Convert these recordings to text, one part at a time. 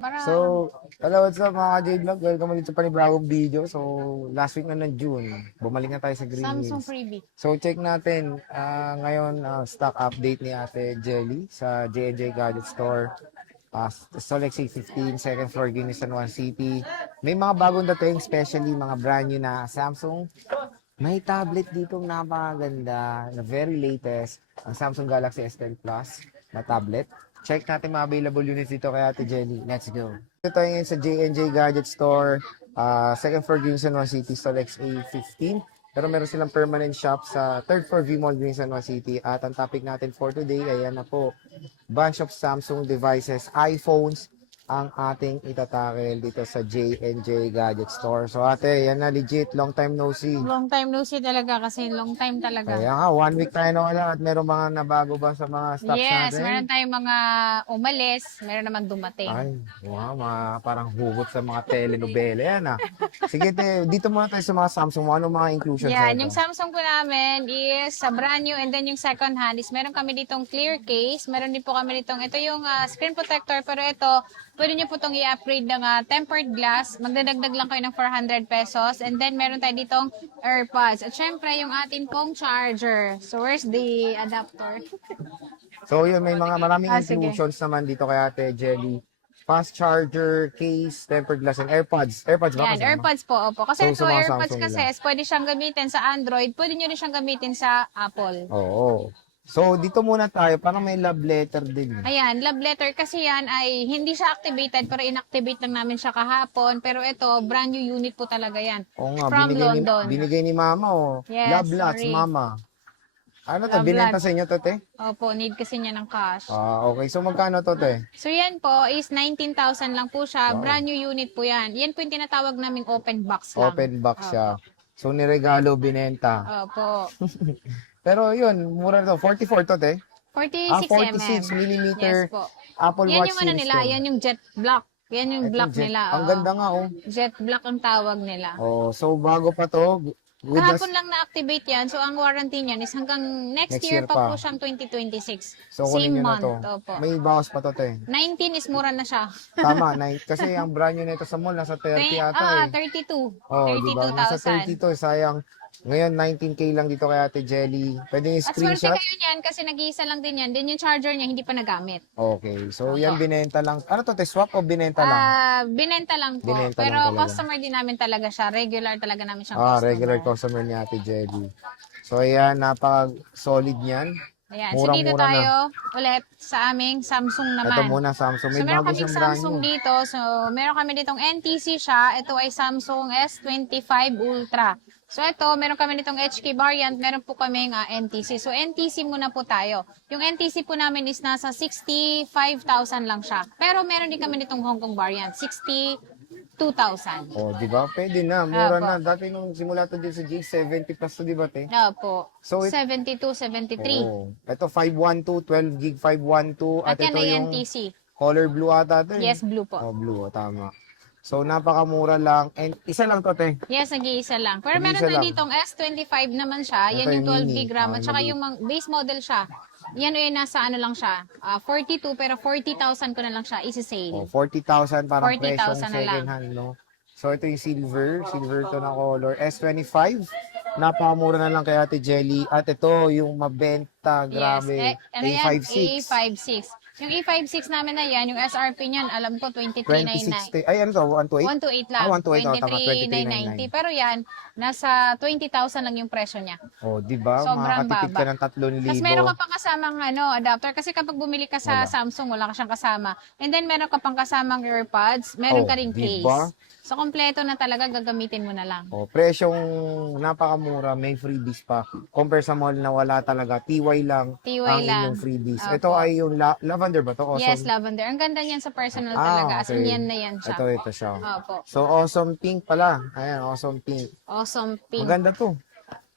Para So, hello, what's up mga J-Vlog? Welcome ulit sa panibagong video. So, last week na ng June, bumalik na tayo sa Green Samsung Hills. freebie. So, check natin ngayon stock update ni Ate Jelly sa J&J Gadget Store. Solex A15, second floor, Guinness San Juan City. May mga bagong dating, especially mga brand new na Samsung. May tablet dito napakaganda, na very latest, ang Samsung Galaxy S10 Plus na tablet. Check natin mga available units dito kay Ate Jenny. Let's go. Ito tayo ngayon sa J&J Gadget Store, second floor Green San Juan City, Solex A15. Pero meron silang permanent shop sa third floor V-Mall Green San Juan City. At ang topic natin for today, ayan na po, bunch of Samsung devices, iPhones, ang ating itatakel dito sa J&J Gadget Store. So ate, yan na legit, long time no see. Long time no see talaga kasi long time talaga. Kaya nga, 1 week tayo na wala at meron mga nabago ba sa mga stocks Yes, natin? meron tayong mga umalis, meron naman dumating. Ay, wow, parang hugot sa mga telenovela yan ah. Sige, dito muna tayo sa mga Samsung mo. Ano mga inclusions Yan, na yung ito? Samsung po namin is sa brand new and then yung second hand is meron kami ditong clear case. Meron din po kami ditong, ito yung screen protector pero ito, pwede nyo po itong i-upgrade ng tempered glass. Magdadagdag lang kayo ng 400 pesos. And then meron tayo ditong AirPods. At syempre yung atin pong charger. So where's the adapter? So yun, may mga maraming Sige. inclusions naman dito kay Ate Jelly. Fast charger, case, tempered glass, and AirPods. AirPods ba Yan, kasama? AirPods po, opo. Kasi So, ito, sa mga AirPods Samsung kasi, nila. pwede siyang gamitin sa Android, pwede nyo rin siyang gamitin sa Apple. Oo. So, dito muna tayo. Parang may love letter din. Ayan, love letter kasi yan ay hindi siya activated, pero inactivate lang namin siya kahapon. Pero ito, brand new unit po talaga yan. Oo nga, From London. binigay ni Mama, oh. Yes, Love lots, sorry. Mama. Ano to, Love binenta lots. sa inyo to, te? Opo, need kasi niya ng cash. Okay. So, magkano to, te? So yan po is 19,000 lang po siya. Wow. Brand new unit po yan. Yan po yung tinatawag naming open box lang. Open box siya. So, niregalo, binenta. Opo. Pero yun, mura to. 44 to, te? 46 46 mm. millimeter Yes po. Apple Yan Watch yung ano series nila, 10. yan yung jet black. Yan yung Ito, black Jet. nila. Ang oo. ganda nga, oh. Jet black ang tawag nila. Oh, so, bago pa to. With Kahapon lang na-activate yan. So, ang warranty niyan is hanggang next Next year year pa pa. po siyang 2026. So, kunin Same nyo na month. to. Opo. May bawas pa to, te. 19 is mura na siya. Tama, kasi ang brand new nito sa mall, nasa 30 ata eh. 32. Oh, di ba? Nasa 32,000. 32, sayang. Ngayon, 19K lang dito kay Ate Jelly. Pwede yung At swerte screenshot? kayo niyan kasi nag-iisa lang din yan. Then yung charger niya hindi pa nagamit. Okay, so yan binenta lang. Ano to, te? Swap o binenta lang? Binenta lang po. Binenta Pero lang talaga. customer din namin talaga siya. Regular talaga namin siyang customer. Regular customer ni Ate Jelly. So ayan, napaka-solid niyan. Ayan. So dito Murang-mura tayo ulit sa aming Samsung naman. Ito muna, Samsung. So May meron bago kaming siyang brand Samsung new. dito. So meron kami ditong NTC siya. Ito ay Samsung S25 Ultra. So ito, meron kami ditong HK variant. Meron po kaming NTC. So NTC muna po tayo. Yung NTC po namin is nasa 65,000 lang siya. Pero meron din kami ditong Hong Kong variant. 62,000. Oh, di ba? Pwede na. Mura Apo. na. Dati nung simula to din sa G70 plus to, di ba, te? Opo. So, 72, 73. Oh, ito 512, 12 gig 512. At yan ito ay yung NTC. color blue ata to. Yes, blue po. Oh, blue. Oh, tama. So, napakamura lang. And isa lang to, te. Yes, nag-iisa lang. Pero Nag-iisa meron na lang. ditong S25 naman siya. Yan Ito yung yung 12 mini. gig RAM. At saka mini. yung base model siya. Yan ay nasa ano lang siya. 42 pero 40,000 ko na lang siya isi-sale. Oh, 40,000 parang 40,000 presyong na lang. second hand, no? So, ito yung silver. Silver to na color. S25. Napakamura na lang kay Ate Jelly. At ito, yung mabenta. Grabe. Yes. Ano yan? A56. A56. Yung A56 namin na yan, yung SRP niyan, alam ko 2399. 2060. Ay, ano to? 128? 128 lang. 128. Oh, tama. 23,990. Pero yan, nasa 20,000 lang yung presyo niya. Oh, di ba? Sobrang Makakatipid baba. ka ng 3,000. Tapos meron ka pang kasamang adapter kasi kapag bumili ka sa Samsung, wala ka siyang kasama. And then meron ka pang kasamang AirPods, meron ka ring case. Diba? So kompleto na talaga, gagamitin mo na lang. Oh, presyong napakamura, may freebies pa. Compare sa mall na wala talaga, TY lang TY ang lang. inyong freebies. Opo. Ito ay yung lavender ba to? Awesome. Yes, lavender. Ang ganda niyan sa personal talaga. As in, okay. yan na yan siya. Ito siya. Opo. So, awesome pink pala. Ayan, awesome pink. Awesome pink. Maganda to.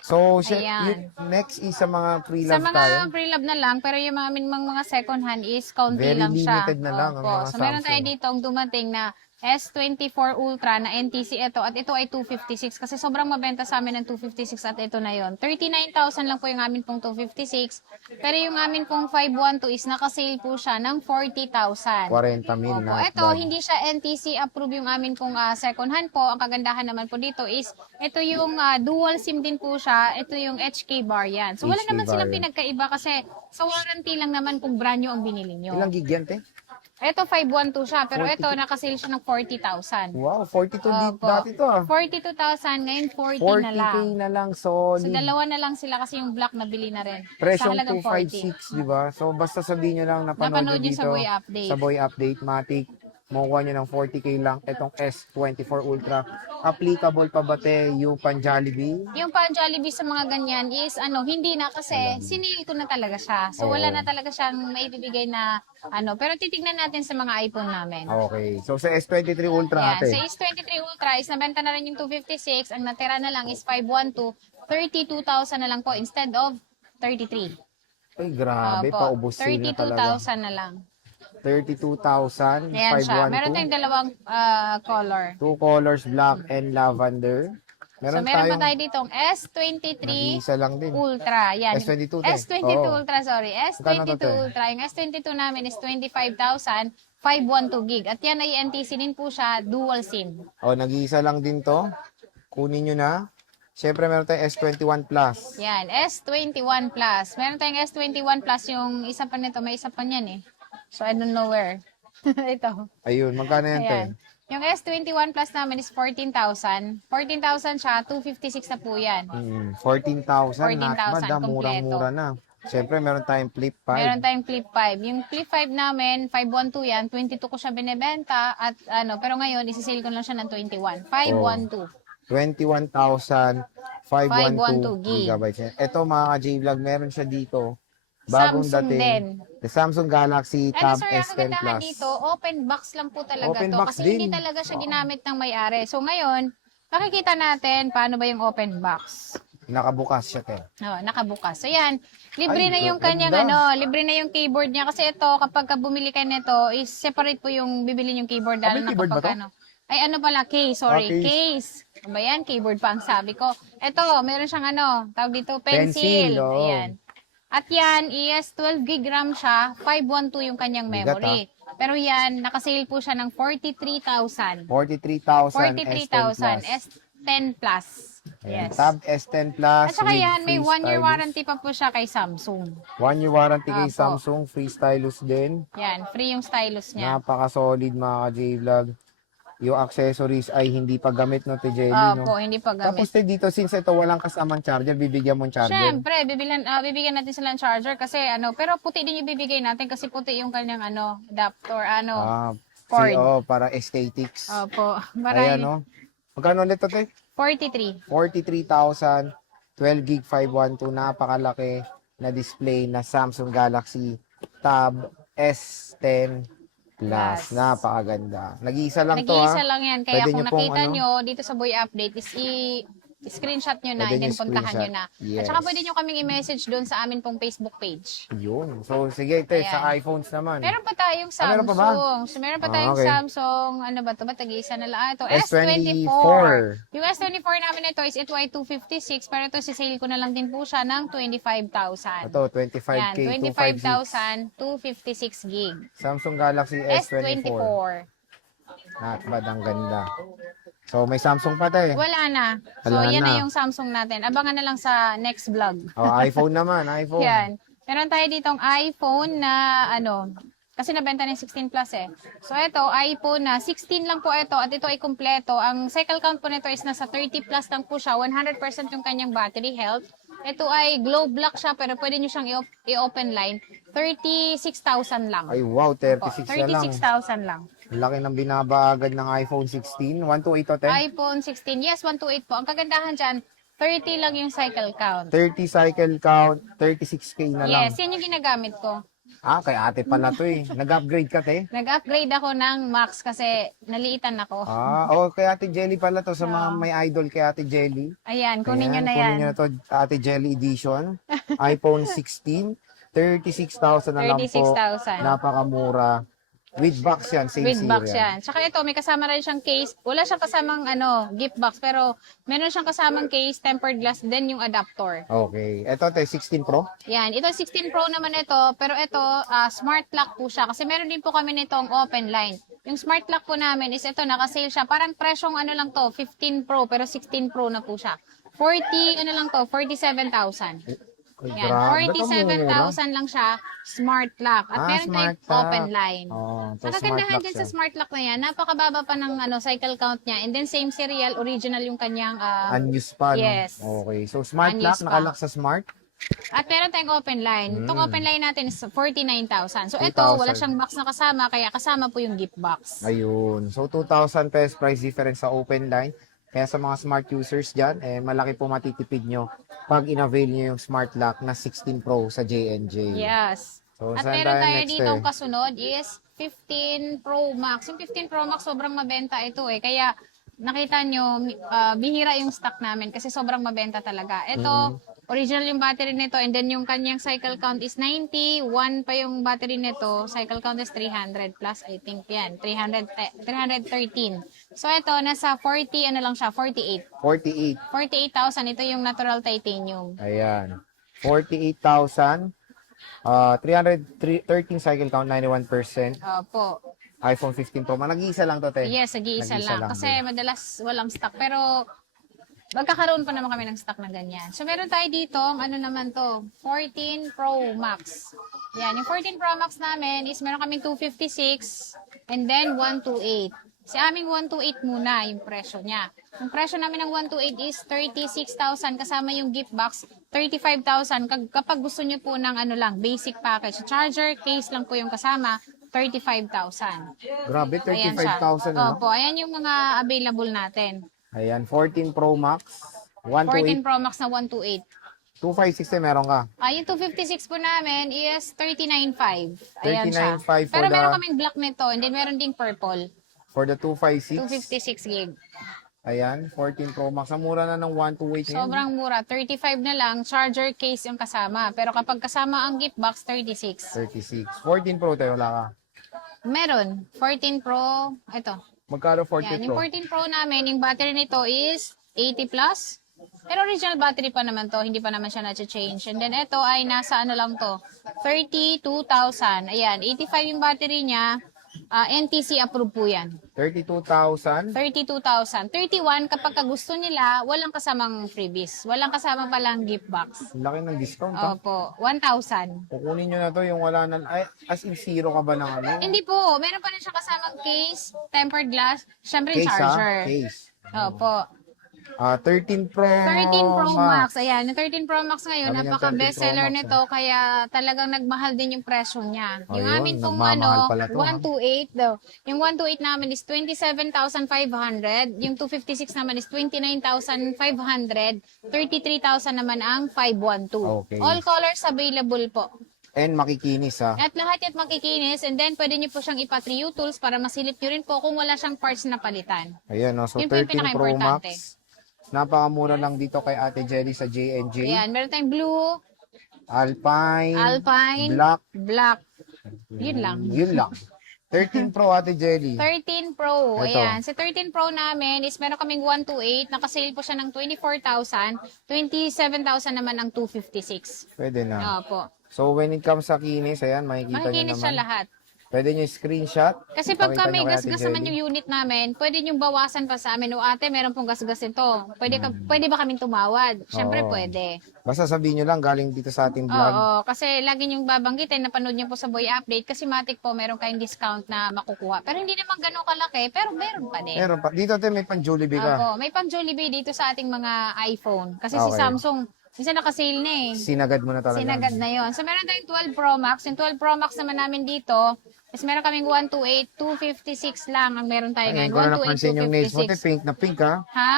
So, Ayan. next is sa mga Sa pre-love mga tayo. pre-love na lang, pero yung mga second hand is kaunti Very lang siya. limited na lang ang Opo. mga So meron tayo Samsung. dito ang dumating na S24 Ultra na NTC ito at ito ay 256 kasi sobrang mabenta sa amin ng 256 at ito na yon. 39,000 lang po yung amin pong 256 pero yung amin pong 512 is nakasale po siya ng 40,000. 40,000 Opo, na. ito hindi siya NTC approved yung amin pong second hand po. Ang kagandahan naman po dito is ito yung dual SIM din po siya. Ito yung HK bar yan. So wala HK naman silang bar yan. pinagkaiba kasi sa warranty lang naman kung brand new ang binili nyo. Ilang gig yan, te? Ito 512 siya pero 42. ito nakasale siya ng 40,000. Wow, 42 Opo. dati to ah. 42,000 ngayon 40 na 40K lang. na lang, So solid. dalawa na lang sila kasi yung black nabili na rin. Sa Presyong halagang 40. 256, di ba? So, basta sabihin nyo lang, napanood nyo Napanood nyo dito sa Boy Update. sa Boy Update, Matic, makukuha nyo ng 40K lang. Itong S24 Ultra. Applicable pa ba, te, yung pan Jollibee? Yung pa Jollibee sa mga ganyan is hindi na kasi sinil ko na talaga siya. So wala Oo. na talaga siyang maibibigay na pero titignan natin sa mga iPhone namin. Okay. So, sa S23 Ultra, Yan, ate. sa S23 Ultra is nabenta na rin yung 256, ang natira na lang is 512, 32,000 na lang po instead of 33. Ay, grabe, Opo, paubos sale na talaga. 32,000 na lang. 32,000, Ayan siya. Meron 512. tayong dalawang color. Two colors, black and lavender. So Meron meron pa tayong tayo ditong S23 nag-iisa lang din. Ultra. Yan. S22 din. S22 Oo. Ultra, sorry. Magkano to, S22 te? Ultra. Yung S22 namin is 25,000, 512 gig. At yan ay NTC din po siya, dual SIM. Oh, nag-iisa lang din to. Kunin nyo na. Siyempre, meron tayong S21 Plus. Yan, S21 Plus. Meron tayong S21 Plus, yung isa pa nito, may isa pa niyan eh. So I don't know where. Ito. Ayun, magkano yan, te? Ayan. Yung S21 Plus namin is 14,000. 14,000 siya, 256 na po yan. 14,000. Not 14,000 bad, ah. Murang-mura na. Siyempre, meron tayong Flip 5. Meron tayong Flip 5. Yung Flip 5 namin, 512 yan, 22 ko siya binebenta at pero ngayon isisale ko lang siya ng 21. 512. 21,512 512 gig. gigabytes. yan. Ito, mga ka-J-Vlog, meron siya dito. Bagong Samsung dating. din. The Samsung Galaxy Tab Sir, ang S10 kagandahan Plus. dito, open box lang po talaga Open to. box Kasi din. hindi talaga siya ginamit ng may-ari. So ngayon, makikita natin paano ba yung open box. Nakabukas siya, te. Nakabukas. So yan, libre Ay, na yung ganda. kanyang libre na yung keyboard niya kasi ito kapag bumili ka nito is separate po yung bibili yung keyboard Ah, lalo may na keyboard ba kapag to? Ay pala, case, sorry, Ah, case. Ano ba yan? Keyboard pa ang sabi ko. Ito, meron siyang tawag dito, pencil. oo. Ayan. At yan, is 12 gig RAM siya, 512 yung kanyang Bigat, memory. Pero yan, nakasale po siya ng 43,000. 43,000 43,000 S10 Plus. Ayan, Yes. Tab S10 Plus At saka with yan, may free 1-year stylus. warranty pa po siya kay Samsung. 1-year warranty kay Apo. Samsung, free stylus din. Yan, free yung stylus niya. Napaka-solid, mga ka-J-Vlog. Yung accessories ay hindi pa gamit, no, te Jelly, no? Opo, hindi pa gamit. Tapos, te, dito, since ito walang kasamang charger, bibigyan mo ng charger. Siyempre, bibigyan natin sila ng charger kasi pero puti din yung bibigay natin kasi puti yung kanyang adapter, cord. Para aesthetics. Opo, Ayan, marami. no? Magkano ulit ito, te? 43. 43,000, 12 gig 512, napakalaki na display na Samsung Galaxy Tab S10 Plus. Plus. Napakaganda. Nag-iisa lang to, Nag-iisa ha? lang yan. Kaya Pwede kung nyo pong, nakita nyo dito sa Boy Update is screenshot nyo na Pwede and then nyo puntahan nyo screenshot. na. Yes. At saka pwede nyo kaming i-message doon sa amin pong Facebook page. Yun. So, sige, te, Ayan. sa iPhones naman. Meron pa tayong Samsung. meron pa ba? So, meron pa tayong okay. Samsung. Ano ba ito? Tag-iisa na lang. Ito, S24. S24. Yung S24 namin ito is ito ay 256. Pero ito, sisale ko na lang din po siya ng 25,000. Ito, 25K, Yan, 25,000, 256 gig. Samsung Galaxy S24. S24. Not bad, ang ganda. So, may Samsung pa, te. Wala na. So, Wala yan na. na yung Samsung natin. Abangan na lang sa next vlog. iPhone naman, iPhone. Yan. Meron tayo ditong iPhone na kasi nabenta na yung 16 Plus eh. So ito, iPhone na 16 lang po ito at ito ay kumpleto. Ang cycle count po nito is nasa 30 plus lang po siya. 100% yung kanyang battery health. Ito ay glow black siya pero pwede nyo siyang i-open line. 36,000 lang. Ay, wow, 36 na lang. 36,000 lang. Laki ng binabagad ng iPhone 16. 128 to 10. iPhone 16. Yes, 128 po. Ang kagandahan dyan, 30 lang yung cycle count. 30 cycle count, 36K na lang. Yes, yan yung ginagamit ko. Kay ate pala to eh. Nag-upgrade ka, te? Nag-upgrade ako ng Max kasi naliitan ako. Kay ate Jelly pala to. Sa mga may idol kay ate Jelly. Ayan, kunin nyo na Kunin yan. nyo na to, ate Jelly Edition. iPhone 16. 36,000 na lang po. 36,000. Napakamura. With box yan, same With box serial. yan. Tsaka ito, may kasama rin siyang case. Wala siyang kasamang gift box, pero meron siyang kasamang case, tempered glass, then yung adapter. Okay. Ito, te, 16 Pro. Yan. Ito, 16 Pro naman ito, pero ito, smart lock po siya. Kasi meron din po kami nitong open line. Yung smart lock po namin is ito, naka-sale siya. Parang presyong ano lang to, 15 Pro, pero 16 Pro na po siya. 47,000. Yan, Grabe, 47,000 lang siya, smart lock. At meron tayong smart lock. open line. Oh, Ang so smart kagandahan lock din siya. sa smart lock na yan, napakababa pa ng cycle count niya. And then same serial, original yung kanyang Unused pa, no? yes. Okay. So, smart lock, Unused pa. nakalock sa smart. at meron tayong open line. Itong open line natin is 49,000. So ito, 2,000. wala siyang box na kasama, kaya kasama po yung gift box. Ayun. So, 2,000 pesos price difference sa open line. Kaya sa mga smart users dyan, malaki po matitipid nyo pag in-avail nyo yung smart lock na 16 Pro sa J&J. Yes. So, At saan meron tayo next, dito ang kasunod is 15 Pro Max. Yung 15 Pro Max, sobrang mabenta ito eh. Kaya nakita nyo, bihira yung stock namin kasi sobrang mabenta talaga. Ito, original yung battery nito and then yung kanyang cycle count is 90. 1 pa yung battery nito. Cycle count is 300 plus, I think yan. 313. So ito, nasa 40, ano lang siya, 48. 48. 48,000. Ito yung natural titanium. Ayan. 48,000. 313 cycle count, 91%. Opo. iPhone 15 Pro. Nag-iisa lang to, te. Yes, nag-iisa Nag-iisa lang. Kasi din. madalas walang stock. Pero magkakaroon pa naman kami ng stock na ganyan. So meron tayo dito, ano naman to, 14 Pro Max. Yan, yung 14 Pro Max namin is meron kaming 256 and then 128. Si aming 128 muna yung presyo niya. Yung presyo namin ng 128 is 36,000 kasama yung gift box, 35,000 kapag gusto niyo po ng ano lang, basic package. Charger, case lang po yung kasama, 35,000. Grabe, Ayan siya. 35,000 ano? Opo, ayan yung mga available natin. Ayan, 14 Pro Max. 14 128. Pro Max na 128. 256 meron ka. Yung 256 po namin is 39.5. Ayan siya. 39.5 for Pero meron the- kaming black nito and then meron ding purple. For the 256. 256 gig. Ayan, 14 Pro Max. Ang mura na ng 128 ngayon. Sobrang mura. 35 na lang. Charger case yung kasama. Pero kapag kasama ang gift box, 36. 36. 14 Pro tayo, wala ka. Meron. 14 Pro. Ito. Magkano 14 Yan. Yung Pro? 14 Pro namin, yung battery nito is 80 plus. Pero original battery pa naman to, hindi pa naman siya na-change. And then ito ay nasa ano lang to, 32,000. Ayan, 85 yung battery niya. NTC approved po yan. 32,000. 32,000. 31 kapag gusto nila, walang kasamang freebies. Walang kasama palang gift box. Ang laki ng discount, ha? Opo, 1,000. Kukunin nyo na to yung wala na. Ay, as in zero ka ba ng ano? Hindi po, meron pa rin siya kasamang case, tempered glass, syempre yung Case, ha? charger. Case. Opo. 13 Pro 13 Pro Max. Ayan, yung 13 Pro Max ngayon, Sabi niya, napaka-bestseller 13 Pro Max, nito, kaya talagang nagmahal din yung presyo niya. Yung Ayun, amin pong nagmamahal pala to, 128 daw. Yung 128 namin is 27,500. Yung 256 naman is 29,500. 33,000 naman ang 512. Okay. All colors available po. And makikinis, ha? At lahat yan makikinis, and then pwede nyo po siyang ipa-3U tools para masilip nyo rin po kung wala siyang parts na palitan. Ayan, no? So Yun po yung 13 Pro pinaka-importante. Max. Napakamura lang dito kay Ate Jelly sa J&J. Ayan, meron tayong blue, Alpine, Black. black. Yun lang. Yun lang. 13 Pro, Ate Jelly. 13 Pro. Ito. Ayan. Sa 13 Pro namin is meron kaming 128. Nakasale po siya ng 24,000. 27,000 naman ang 256. Pwede na. Opo. So, when it comes sa kinis, ayan, makikita nyo Makikinis siya naman. lahat. Pwede nyo screenshot. Kasi pagka Pakita may nyo kay Ate gasgas Jelly. naman yung unit namin, pwede nyo bawasan pa sa amin. O ate, meron pong gasgas ito. Pwede ba kaming tumawad? Siyempre Oo. pwede. Basta sabihin nyo lang, galing dito sa ating vlog. Oo, kasi lagi niyong babanggitin, napanood niyo po sa Boy Update, kasi matik po, meron kayong discount na makukuha. Pero hindi naman ganun kalaki, pero meron pa din. Meron pa. Dito, te, may pan-Jollibee ka. Opo, may pang Jollibee dito sa ating mga iPhone. Kasi si Okay. Samsung, minsan nakasale na eh. Sinagad mo na talaga. Sinagad na yon. So meron tayong 12 Pro Max. Yung 12 Pro Max naman namin dito, is meron kaming 128, 256 lang ang meron tayo Ayun, ngayon. ko na 128, napansin yung nails mo, te, 256. pink na pink, ha? Ha?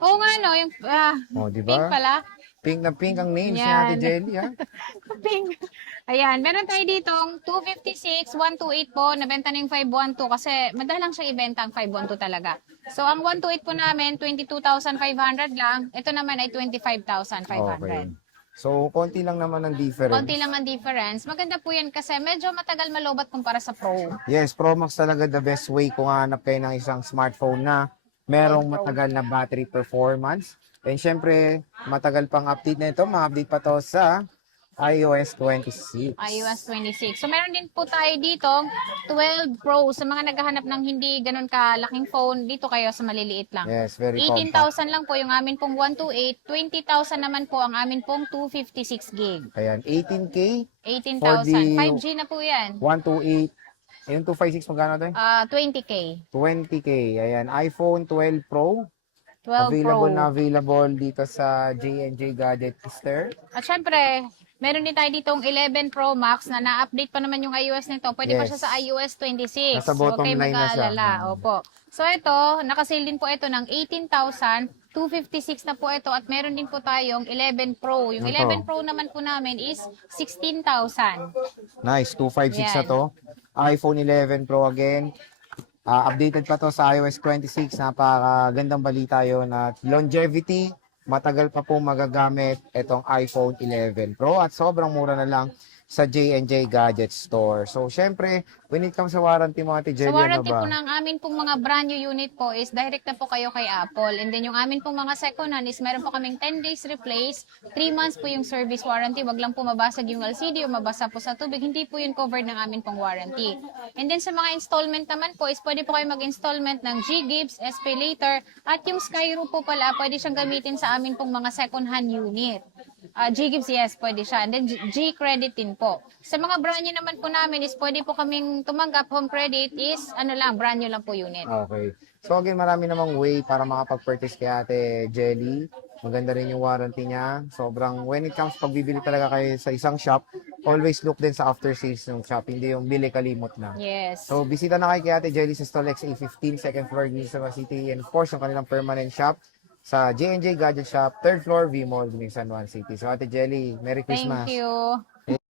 Oo nga no, yung O, di pink ba? pala. Pink na pink ang nails ni Yan. Ate Jelly, ha? Pink. Ayan, meron tayo ditong 256, 128 po, nabenta na yung 512 kasi madalang siya ibenta ang 512 talaga. So, ang 128 po namin, 22,500 lang. Ito naman ay 25,500. Okay. So, konti lang naman ang difference. Konti lang ang difference. Maganda po yan kasi medyo matagal malobat kumpara sa Pro. Yes, Pro Max talaga the best way kung hanap kayo ng isang smartphone na merong matagal na battery performance. And syempre, matagal pang update na ito. Ma-update pa to sa iOS 26. iOS 26. So, meron din po tayo dito, 12 Pro. Sa mga naghahanap ng hindi ganun kalaking phone, dito kayo sa maliliit lang. Yes, very compact. 18,000 lang po yung amin pong 128. 20,000 naman po ang amin pong 256 gig. Ayan, 18K, 18,000. 5G na po yan. 128. Yung 256 magkano to? 20K. 20K. Ayan, iPhone 12 Pro. 12 Available Pro. na available dito sa J&J Gadget Store. At syempre, meron din tayo ditong 11 Pro Max na na-update pa naman yung iOS nito. Pwede pa Yes. siya sa iOS 26. Nasa bottom Huwag kayong line na siya. mag-aalala. Opo. So ito, nakasale din po ito ng 18,000. 256 na po ito at meron din po tayong 11 Pro. Yung Ito. 11 Pro naman po namin is 16,000. Nice, 256 na Yan. to. iPhone 11 Pro again. Updated pa to sa iOS 26. Napakagandang balita yun at longevity, matagal pa po magagamit itong iPhone 11 Pro at sobrang mura na lang sa J&J Gadget Store. So, syempre, when it comes sa warranty mga Ate Sa Jelly, ano warranty ba? po ng amin pong mga brand new unit po is direct na po kayo kay Apple. And then yung amin pong mga second hand is meron po kaming 10 days replace, 3 months po yung service warranty. Wag lang po mabasag yung LCD o mabasa po sa tubig. Hindi po yun covered ng amin pong warranty. And then sa mga installment naman po is pwede po kayo mag-installment ng G-Gibbs, SP Later, at yung Skyro po pala pwede siyang gamitin sa amin pong mga second hand unit. G-Gibbs, yes, pwede siya. And then G-Credit din po. Sa mga brand new naman po namin is pwede po kaming tumanggap. Home credit is ano lang, brand new lang po unit. Okay. So again, marami namang way para makapag-purchase kay Ate Jelly. Maganda rin yung warranty niya. Sobrang, when it comes pagbibili talaga kayo sa isang shop, always look din sa after sales ng shop, hindi yung bili kalimot na. Yes. So, bisita na kayo kay Ate Jelly sa Stolex A15, second floor, Ginza City, and of course, yung kanilang permanent shop sa J&J Gadget Shop, third floor, V-Mall, San Juan City. So, Ate Jelly, Merry Thank Christmas. you.